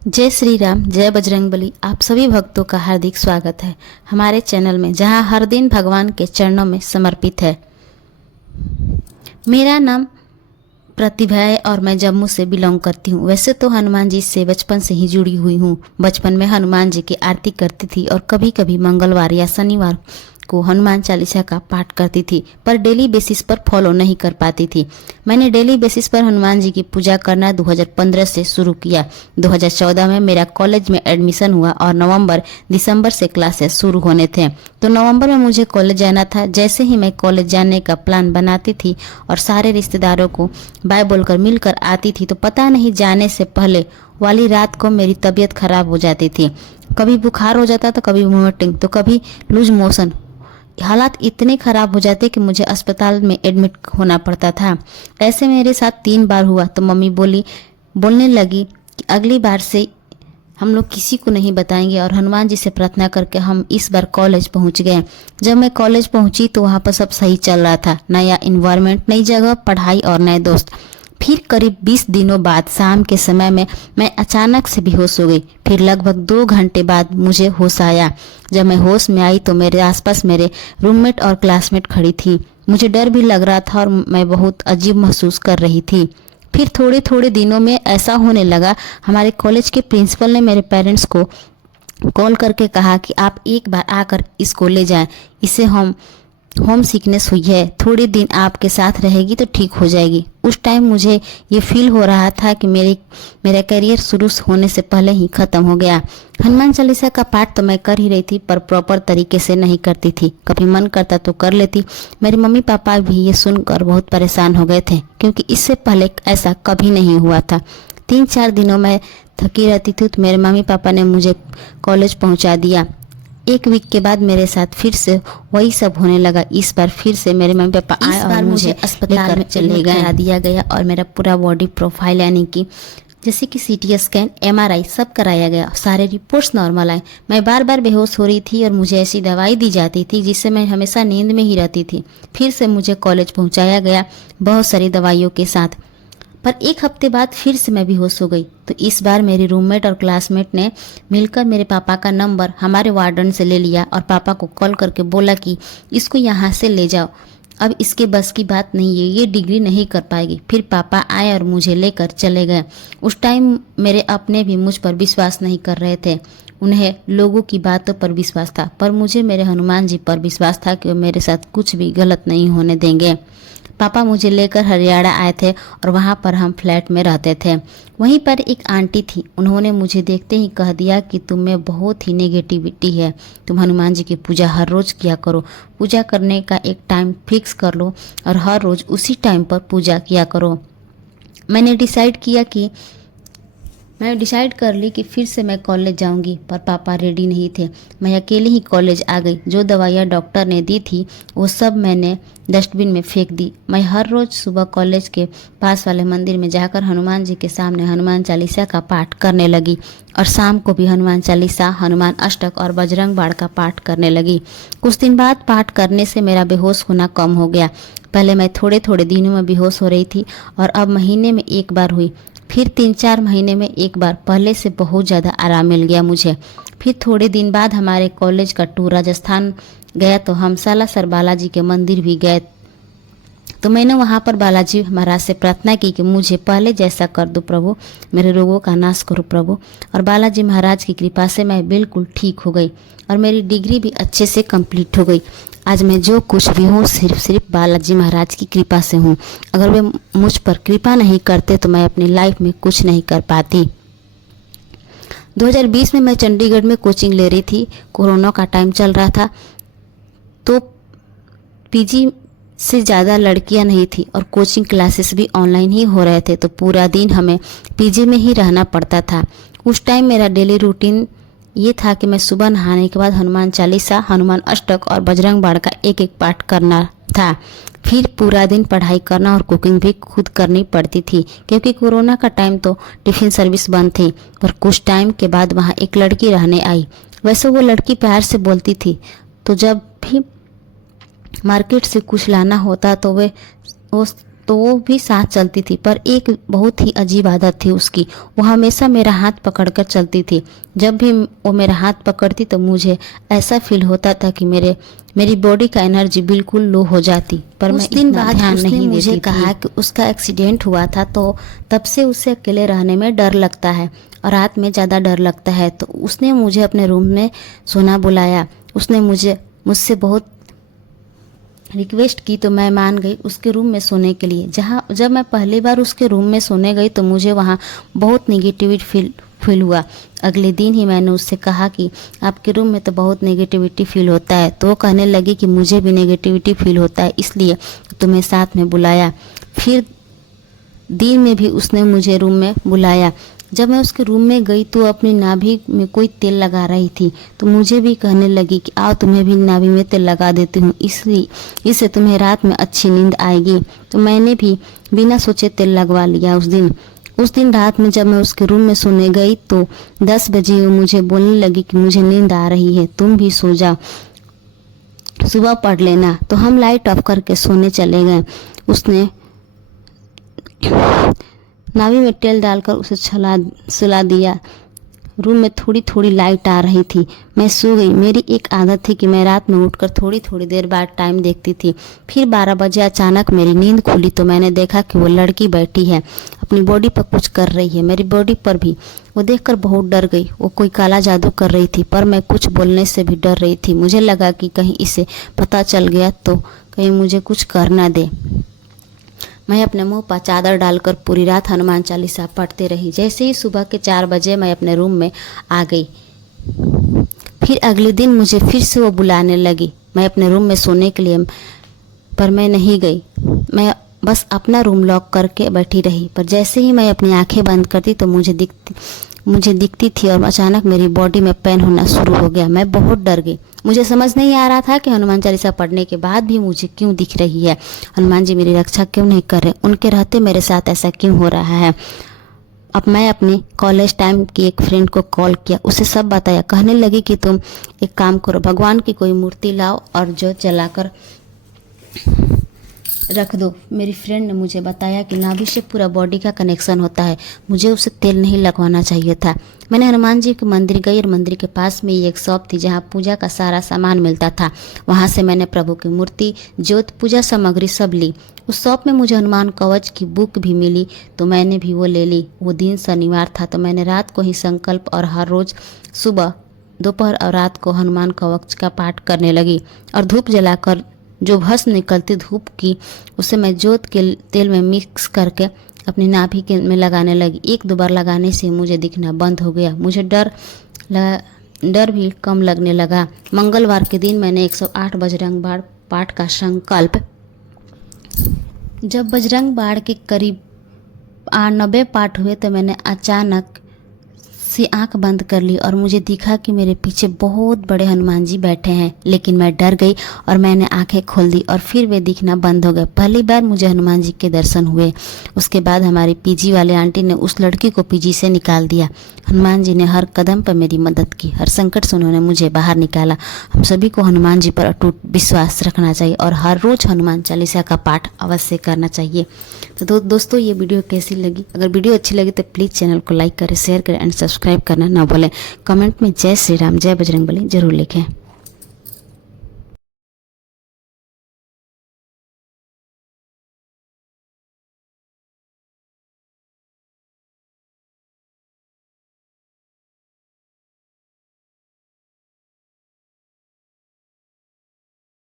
जय श्री राम, जय बजरंगबली। आप सभी भक्तों का हार्दिक स्वागत है हमारे चैनल में, जहां हर दिन भगवान के चरणों में समर्पित है। मेरा नाम प्रतिभा है और मैं जम्मू से बिलोंग करती हूँ। वैसे तो हनुमान जी से बचपन से ही जुड़ी हुई हूँ। बचपन में हनुमान जी की आरती करती थी और कभी कभी मंगलवार या शनिवार को हनुमान चालीसा का पाठ करती थी, पर डेली बेसिस पर फॉलो नहीं कर पाती थी। मैंने डेली बेसिस पर हनुमान जी की पूजा करना 2015 से शुरू किया। 2014 में मेरा कॉलेज में एडमिशन हुआ और नवंबर दिसंबर से क्लासेस शुरू होने थे, तो नवंबर में मुझे कॉलेज जाना था। जैसे ही मैं कॉलेज जाने का प्लान बनाती थी और सारे रिश्तेदारों को बाय बोलकर मिलकर आती थी, तो पता नहीं जाने से पहले वाली रात को मेरी तबीयत खराब हो जाती थी। कभी बुखार हो जाता तो कभी वोमिटिंग, तो कभी लूज मोशन। हालात इतने खराब हो जाते कि मुझे अस्पताल में एडमिट होना पड़ता था। ऐसे मेरे साथ 3 बार हुआ, तो मम्मी बोलने लगी कि अगली बार से हम लोग किसी को नहीं बताएंगे, और हनुमान जी से प्रार्थना करके हम इस बार कॉलेज पहुंच गए। जब मैं कॉलेज पहुंची तो वहाँ पर सब सही चल रहा था। नया इन्वायरमेंट, नई जगह, पढ़ाई और नए दोस्त। फिर करीब 20 दिनों बाद शाम के समय में मैं अचानक से बेहोश हो गई। फिर लगभग 2 घंटे बाद मुझे होश आया। जब मैं होश में आई तो मेरे आसपास मेरे रूममेट और क्लासमेट खड़ी थी। मुझे डर भी लग रहा था और मैं बहुत अजीब महसूस कर रही थी। फिर थोड़े थोड़े दिनों में ऐसा होने लगा, हमारे कॉलेज के प्रिंसिपल ने मेरे पेरेंट्स को कॉल करके कहा कि आप एक बार आकर इसको ले जाएं, इसे होम सिकनेस हुई है, थोड़े दिन आपके साथ रहेगी तो ठीक हो जाएगी। उस टाइम मुझे ये फील हो रहा था कि मेरा करियर शुरू होने से पहले ही खत्म हो गया। हनुमान चालीसा का पाठ तो मैं कर ही रही थी, पर प्रॉपर तरीके से नहीं करती थी। कभी मन करता तो कर लेती। मेरे मम्मी पापा भी ये सुनकर बहुत परेशान हो गए थे, क्योंकि इससे पहले ऐसा कभी नहीं हुआ था। 3-4 दिनों में थकी रहती थी तो मेरे मम्मी पापा ने मुझे कॉलेज पहुंचा दिया। 1 वीक के बाद मेरे साथ फिर से वही सब होने लगा। इस बार फिर से मेरे मम्मी पापा आए और मुझे अस्पताल में चले गए दिया गया और मेरा पूरा बॉडी प्रोफाइल, यानी कि जैसे कि सीटी स्कैन, एमआरआई सब कराया गया। सारे रिपोर्ट्स नॉर्मल आए। मैं बार बार बेहोश हो रही थी और मुझे ऐसी दवाई दी जाती थी जिससे मैं हमेशा नींद में ही रहती थी। फिर से मुझे कॉलेज पहुंचाया गया बहुत सारी दवाइयों के साथ, पर 1 हफ्ते बाद फिर से मैं बेहोश हो गई। तो इस बार मेरी रूममेट और क्लासमेट ने मिलकर मेरे पापा का नंबर हमारे वार्डन से ले लिया और पापा को कॉल करके बोला कि इसको यहाँ से ले जाओ, अब इसके बस की बात नहीं है, ये डिग्री नहीं कर पाएगी। फिर पापा आए और मुझे लेकर चले गए। उस टाइम मेरे अपने भी मुझ पर विश्वास नहीं कर रहे थे। उन्हें लोगों की बातों पर विश्वास था, पर मुझे मेरे हनुमान जी पर विश्वास था कि वो मेरे साथ कुछ भी गलत नहीं होने देंगे। पापा मुझे लेकर हरियाणा आए थे और वहाँ पर हम फ्लैट में रहते थे। वहीं पर एक आंटी थी, उन्होंने मुझे देखते ही कह दिया कि तुम में बहुत ही नेगेटिविटी है, तुम हनुमान जी की पूजा हर रोज़ किया करो। पूजा करने का एक टाइम फिक्स कर लो और हर रोज़ उसी टाइम पर पूजा किया करो। मैंने डिसाइड कर ली कि फिर से मैं कॉलेज जाऊंगी, पर पापा रेडी नहीं थे। मैं अकेले ही कॉलेज आ गई। जो दवाइयाँ डॉक्टर ने दी थी वो सब मैंने डस्टबिन में फेंक दी। मैं हर रोज़ सुबह कॉलेज के पास वाले मंदिर में जाकर हनुमान जी के सामने हनुमान चालीसा का पाठ करने लगी, और शाम को भी हनुमान चालीसा, हनुमान अष्टक और बजरंग बाण का पाठ करने लगी। कुछ दिन बाद पाठ करने से मेरा बेहोश होना कम हो गया। पहले मैं थोड़े थोड़े दिनों में बेहोश हो रही थी और अब महीने में 1 बार हुई, फिर 3-4 महीने में 1 बार। पहले से बहुत ज़्यादा आराम मिल गया मुझे। फिर थोड़े दिन बाद हमारे कॉलेज का टूर राजस्थान गया, तो हम सालासर बालाजी के मंदिर भी गए। तो मैंने वहाँ पर बालाजी महाराज से प्रार्थना की कि मुझे पहले जैसा कर दो प्रभु, मेरे रोगों का नाश करो प्रभु। और बालाजी महाराज की कृपा से मैं बिल्कुल ठीक हो गई और मेरी डिग्री भी अच्छे से कंप्लीट हो गई। आज मैं जो कुछ भी हूँ सिर्फ बालाजी महाराज की कृपा से हूँ। अगर वे मुझ पर कृपा नहीं करते तो मैं अपनी लाइफ में कुछ नहीं कर पाती। 2020 में मैं चंडीगढ़ में कोचिंग ले रही थी। कोरोना का टाइम चल रहा था, तो पीजी से ज़्यादा लड़कियां नहीं थी और कोचिंग क्लासेस भी ऑनलाइन ही हो रहे थे, तो पूरा दिन हमें पीजी में ही रहना पड़ता था। उस टाइम मेरा डेली रूटीन ये था कि मैं सुबह नहाने के बाद हनुमान चालीसा, हनुमान अष्टक और बजरंग बाण का एक पाठ करना था। फिर पूरा दिन पढ़ाई करना और कुकिंग भी खुद करनी पड़ती थी, क्योंकि कोरोना का टाइम तो टिफ़िन सर्विस बंद थी। पर कुछ टाइम के बाद वहाँ एक लड़की रहने आई। वैसे वो लड़की प्यार से बोलती थी, तो जब भी मार्केट से कुछ लाना होता तो तो वो भी साथ चलती थी, पर एक बहुत ही अजीब आदत थी उसकी। वो हमेशा मेरा हाथ पकड़कर चलती थी। जब भी वो मेरा हाथ पकड़ती तो मुझे ऐसा फील होता था कि मेरी बॉडी का एनर्जी बिल्कुल लो हो जाती। पर उस मैं दिन इतना बाद ध्यान उसने नहीं मुझे देती कहा कि उसका एक्सीडेंट हुआ था, तो तब से उसे अकेले रहने में डर लगता है और रात में ज़्यादा डर लगता है। तो उसने मुझे अपने रूम में सोना बुलाया। उसने मुझसे बहुत रिक्वेस्ट की तो मैं मान गई उसके रूम में सोने के लिए। जब मैं पहली बार उसके रूम में सोने गई तो मुझे वहाँ बहुत नेगेटिविटी फील हुआ। अगले दिन ही मैंने उससे कहा कि आपके रूम में तो बहुत नेगेटिविटी फील होता है। तो वो कहने लगी कि मुझे भी नेगेटिविटी फील होता है, इसलिए तुम्हें साथ में बुलाया। फिर दिन में भी उसने मुझे रूम में बुलाया। जब मैं उसके रूम में गई तो अपनी नाभि में कोई तेल लगा रही थी, तो मुझे भी कहने लगी कि आओ तुम्हें भी नाभि में तेल लगा देती हूँ, इससे तुम्हें रात में अच्छी नींद आएगी। तो मैंने भी बिना सोचे तेल लगवा लिया। उस दिन रात में जब मैं उसके रूम में सोने गई तो 10 बजे वो मुझे बोलने लगी कि मुझे नींद आ रही है, तुम भी सो जाओ, सुबह पढ़ लेना। तो हम लाइट ऑफ करके सोने चले गए। उसने नावी में तेल डालकर उसे सुला दिया। रूम में थोड़ी थोड़ी लाइट आ रही थी। मैं सो गई। मेरी एक आदत थी कि मैं रात में उठकर थोड़ी थोड़ी देर बाद टाइम देखती थी। फिर 12 बजे अचानक मेरी नींद खुली तो मैंने देखा कि वो लड़की बैठी है, अपनी बॉडी पर कुछ कर रही है, मेरी बॉडी पर भी। वो देखकर बहुत डर गई। वो कोई काला जादू कर रही थी, पर मैं कुछ बोलने से भी डर रही थी। मुझे लगा कि कहीं इसे पता चल गया तो कहीं मुझे कुछ कर ना दे। मैं अपने मुंह पर चादर डालकर पूरी रात हनुमान चालीसा पढ़ते रही। जैसे ही सुबह के 4 बजे मैं अपने रूम में आ गई। फिर अगले दिन मुझे फिर से वो बुलाने लगी। मैं अपने रूम में सोने के लिए, पर मैं नहीं गई। मैं बस अपना रूम लॉक करके बैठी रही। पर जैसे ही मैं अपनी आंखें बंद करती तो मुझे दिखती थी और अचानक मेरी बॉडी में पेन होना शुरू हो गया। मैं बहुत डर गई। मुझे समझ नहीं आ रहा था कि हनुमान चालीसा पढ़ने के बाद भी मुझे क्यों दिख रही है, हनुमान जी मेरी रक्षा क्यों नहीं कर रहे, उनके रहते मेरे साथ ऐसा क्यों हो रहा है। अब मैं अपनी कॉलेज टाइम की एक फ्रेंड को कॉल किया, उसे सब बताया। कहने लगी कि तुम एक काम करो, भगवान की कोई मूर्ति लाओ और ज्योत जलाकर रख दो। मेरी फ्रेंड ने मुझे बताया कि नाभि से पूरा बॉडी का कनेक्शन होता है, मुझे उसे तेल नहीं लगवाना चाहिए था। मैंने हनुमान जी के मंदिर गई और मंदिर के पास में ही एक शॉप थी जहाँ पूजा का सारा सामान मिलता था। वहाँ से मैंने प्रभु की मूर्ति, ज्योत, पूजा सामग्री सब ली। उस शॉप में मुझे हनुमान कवच की बुक भी मिली तो मैंने भी वो ले ली। वो दिन शनिवार था तो मैंने रात को ही संकल्प और हर रोज़ सुबह, दोपहर और रात को हनुमान कवच का पाठ करने लगी और धूप जलाकर जो भस्म निकलती धूप की उसे मैं ज्योत के तेल में मिक्स करके अपनी नाभि के में लगाने लगी। 1-2 बार लगाने से मुझे दिखना बंद हो गया। मुझे डर भी कम लगने लगा। मंगलवार के दिन मैंने 108 बजरंग बाण पाठ का संकल्प, जब बजरंग बाण के करीब 90 पाठ हुए तो मैंने अचानक से आंख बंद कर ली और मुझे दिखा कि मेरे पीछे बहुत बड़े हनुमान जी बैठे हैं। लेकिन मैं डर गई और मैंने आंखें खोल दी और फिर वे दिखना बंद हो गए। पहली बार मुझे हनुमान जी के दर्शन हुए। उसके बाद हमारी पीजी वाले आंटी ने उस लड़की को पीजी से निकाल दिया। हनुमान जी ने हर कदम पर मेरी मदद की, हर संकट से उन्होंने मुझे बाहर निकाला। हम सभी को हनुमान जी पर अटूट विश्वास रखना चाहिए और हर रोज़ हनुमान चालीसा का पाठ अवश्य करना चाहिए। तो दोस्तों ये वीडियो कैसी लगी? अगर वीडियो अच्छी लगी तो प्लीज़ चैनल को लाइक करें, शेयर करें एंड सब्सक्राइब करना ना भूलें। कमेंट में जय श्री राम, जय बजरंगबली जरूर लिखें।